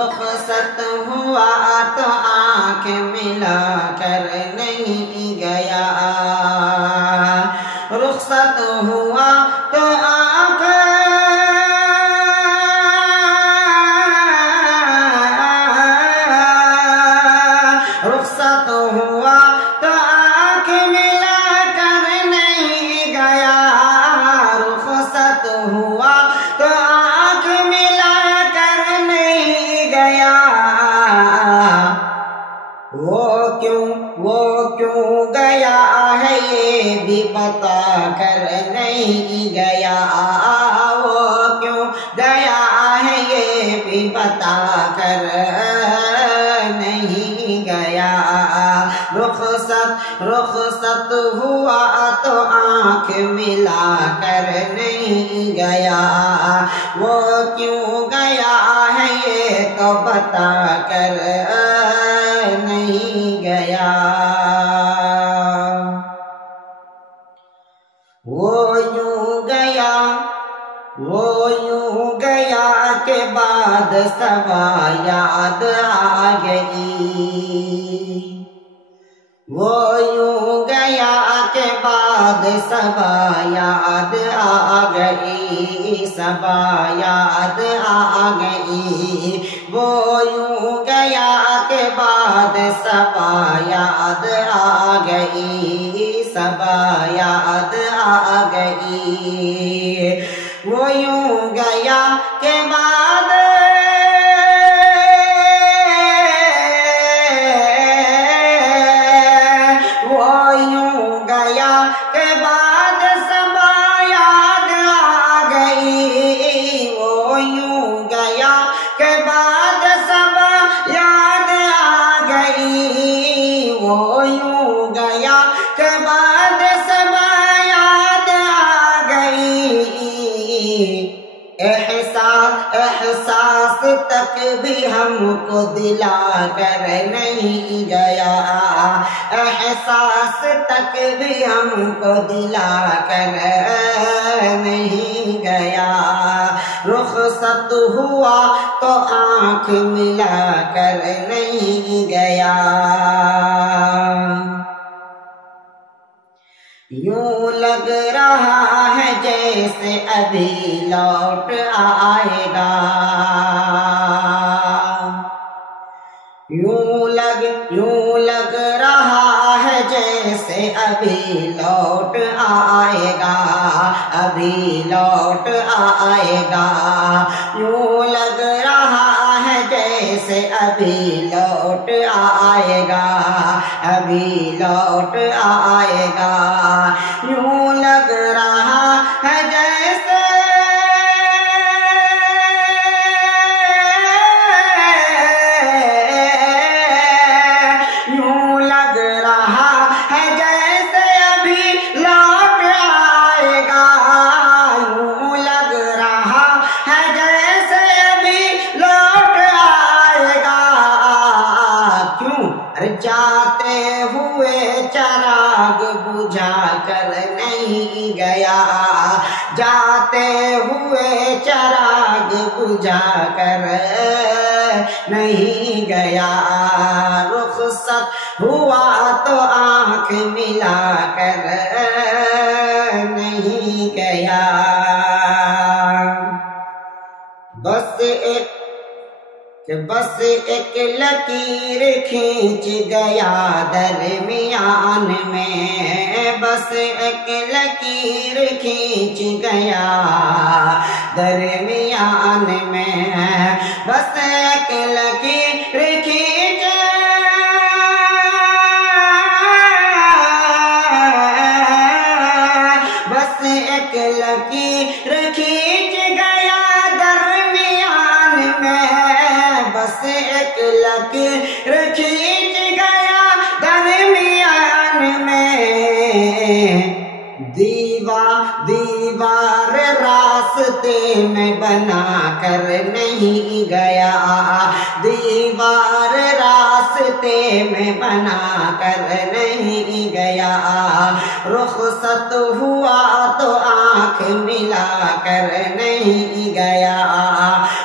رخصت ہوا تو آنکھ ملا کر نہیں گیا، رخصت ہوا تو آنکھ رخصت ہوا تو آنکھ ملا کر نہیں گیا، رخصت ہوا تو آنکھ ملا کر نہیں گیا، وہ کیوں گیا ہے یہ بھی بتا کر نہیں گیا، وہ کیوں گیا ہے یہ بھی بتا کر نہیں گیا، رخصت ہوا تو آنکھ ملا کر نہیں گیا، وہ کیوں گیا ہے یہ تو بتا کر نہیں گیا، وہ یوں گیا کہ بعد صبا یاد آ گئی، وہ یوں گیا کہ بعد صبا یاد آ گئی، صبا یاد آ گئی، وہ یوں گیا کہ بعد صبا یاد آ گئی، صبا یاد آ گئی، وہ یوں گیا کہ بعد وہ یوں گیا کہ بعد صبا یاد آ گئی، وہ یوں گیا کہ بعد صبا یاد آ گئی، وہ یوں گیا کہ بعد صبا یاد آ گئی، احساس تک بھی ہم کو دلا کر نہیں گیا، احساس تک بھی ہم کو دلا کر نہیں گیا، رخصت ہوا تو آنکھ ملا کر نہیں گیا، یوں لگ رہا ہے جیسے ابھی لوٹ آئے گا، یوں لگ رہا ہے جیسے ابھی لوٹ آئے گا، ابھی لوٹ آئے گا، یوں لگ رہا ہے جیسے ابھی لوٹ آئے گا، ابھی لوٹ آئے گا، یوں لگ رہا ہے جیسے یوں لگ رہا ہے جیسے ابھی لوٹ آئے گا، یوں لگ رہا ہے جیسے ابھی لوٹ آئے گا، کیوں جاتے ہوئے چراغ بجھا کر نہیں گیا، جاتے ہوئے چراغ بجھا کر نہیں گیا، رخصت ہوا تو آنکھ ملا کر نہیں گیا، بس ایک لکیر کھینچ گیا درمیان میں، بس ایک لکیر کھینچ گیا درمیان میں، بس ایک لکیر کھینچ بس ایک لکیر کھینچ گیا درمیان میں، بس ایک لکیر کھینچ گیا درمیان میں، دیوار راستے میں بنا کر نہیں گیا، دیوار راستے میں بنا کر نہیں گیا، رخصت ہوا تو آنکھ ملا کر نہیں گیا،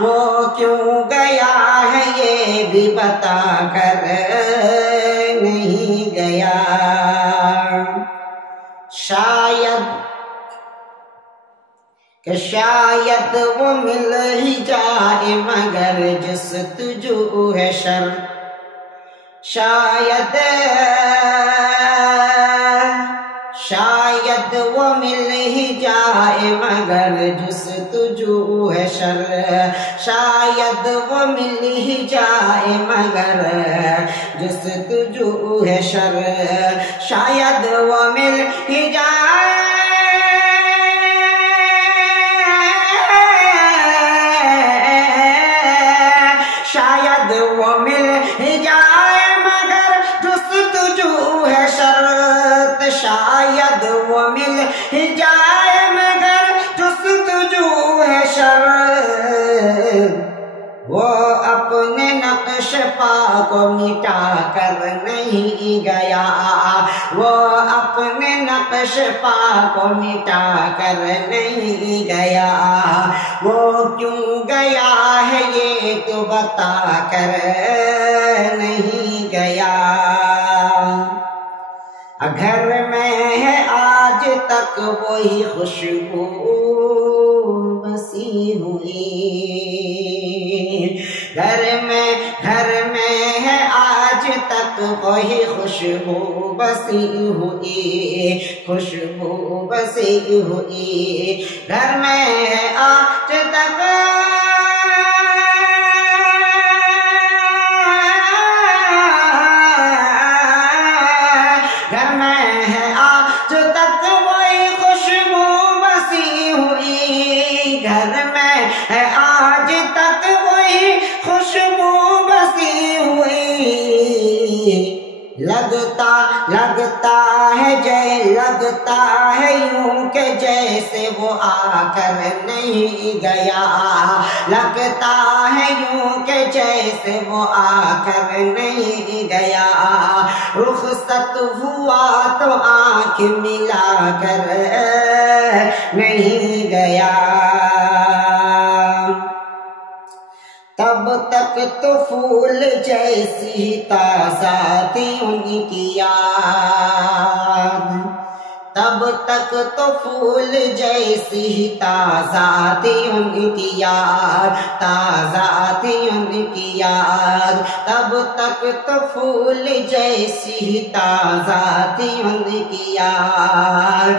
وہ کیوں گیا ہے ہے یہ بھی بتا کر نہیں گیا۔ شاید وہ مل ہی جائے مگر جستجو ہے شر، شاید وہ مل ہی جائے مگر جستجو ہے شر، شاید وہ مل ہی جائے مگر جستجو ہے شر، شاید وہ مل ہی جائے شاید وہ مل ہی جائے مگر جستجو ہے شرط، شاید وہ مل ہی جائے مگر جستجو ہے شرط، وہ اپنے نقش پا کو مٹا کر نہیں گیا، وہ اپنے نقش پا کو مٹا کر نہیں گیا، وہ کیوں گیا ہے یہ تو بتا کر نہیں گیا۔ گھر میں ہے آج تک وہی خوشبو بسی ہوئی، گھر میں ہے آج تک وہی خوشبو بسی ہوئی، خوشبو بسی ہوئی، گھر میں ہے آج تک گھر میں ہے آج تک وہی خوشبو بسی ہوئی، گھر میں ہے آج تک وہی خوشبو بسی ہوئی، لگتا ہے یوں کہ جیسے وہ آ کر نہیں گیا، لگتا ہے یوں کہ جیسے وہ آ کر نہیں گیا، رخصت ہوا تو آنکھ ملا کر نہیں گیا، تب تک تو پھول جیسی تازہ تھی ان کی یاد، تب تک تو پھول جیسی تازہ تھی ان کی یاد، تازہ تھی ان کی یاد، تب تک تو پھول جیسی تازہ تھی ان کی یاد،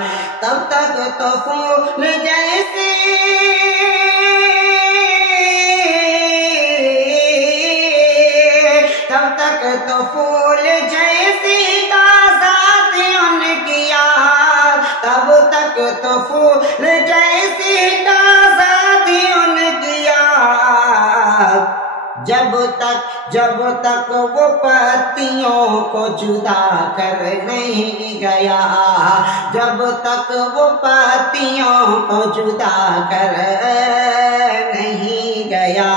تب تک تو پھول جیسی تب تک تو پھول جیسی تازہ تھی ان کی یاد، تب تک تو پھول جیسی تازہ تھی ان کی یاد، جب تک وہ پتیوں کو جدا کر نہیں گیا، جب تک وہ پتیوں کو جدا کر نہیں گیا،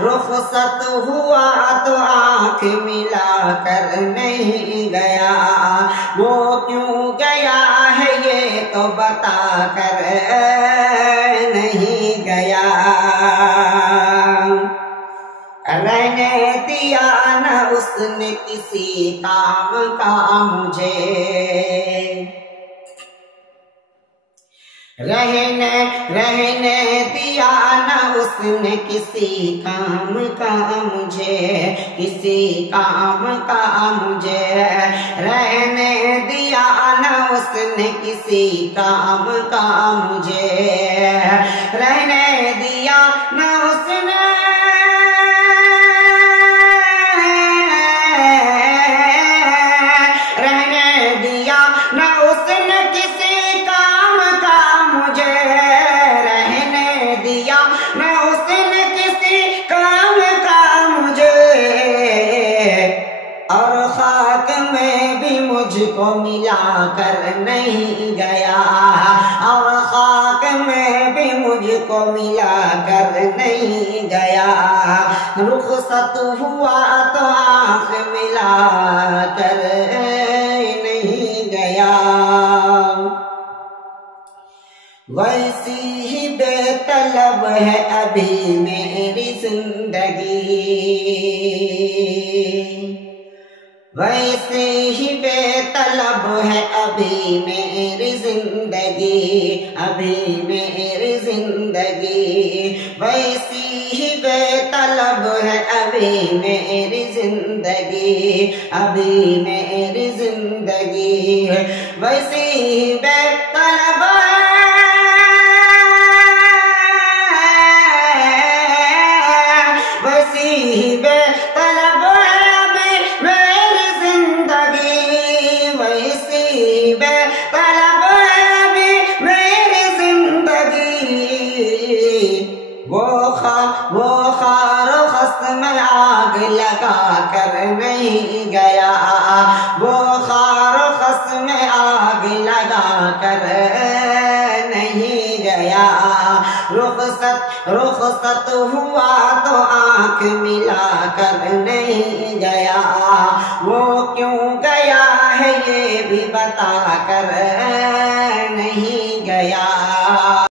رخصت ہوا تو آنکھ ملا کر نہیں گیا، وہ کیوں گیا ہے یہ تو بتا کر نہیں گیا، رہنے دیا نہ اس نے کسی کام کا مجھے، رہنے دیا نہ اس نے کسی کام کا مجھے، کسی کام کا مجھے، رہنے دیا نہ اس نے کسی کام کا مجھے، رہنے دیا نہ اس نے مجھ کو ملا کر نہیں گیا، اور خاک میں بھی مجھ کو ملا کر نہیں گیا، رخصت ہوا تو آنکھ ملا کر نہیں گیا، ویسی ہی بے طلب ہے ابھی میری زندگی، ویسے ہی بے طلب ہے ابھی میری زندگی، ابھی میری زندگی، ویسی ہی بے طلب ہے ابھی میری زندگی، ابھی میری زندگی، ویسی ہی بے طلب ویسی ہی بے طلب بے طلب ابھی میری زندگی، وہ خار و خس میں آگ لگا کر نہیں گیا، وہ خار و خس میں آگ لگا کر نہیں گیا، رخصت ہوا تو آنکھ ملا کر نہیں گیا، وہ کیوں گیا ہے یہ بھی بتا کر